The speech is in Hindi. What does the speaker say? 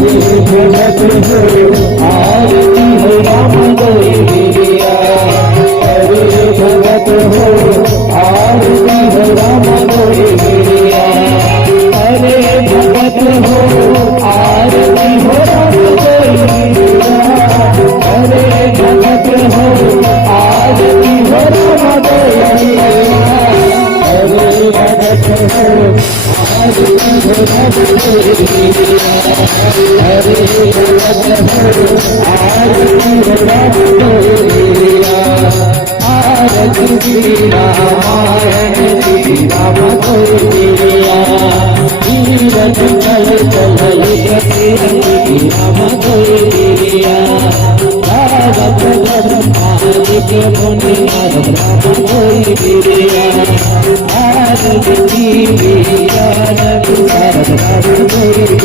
भगत हो आरती हो राम गोरिया, अरे भगत हो आरती हो राम गोरिया, अरे भगत हो आरती हो राम गोरिया, अरे भगत हो आरती हो राम गोरिया, अरे भगत हो आरती हो राम गोरिया, हरे भगत हो आरती हो राम गोरिया, आरती श्री रामायण श्री राम गोरिया, तीरथ चल चल श्री राम गोरिया, भागवत ब्रह्मादिक मुनि राम गोरिया, आरती श्री राम गोरिया।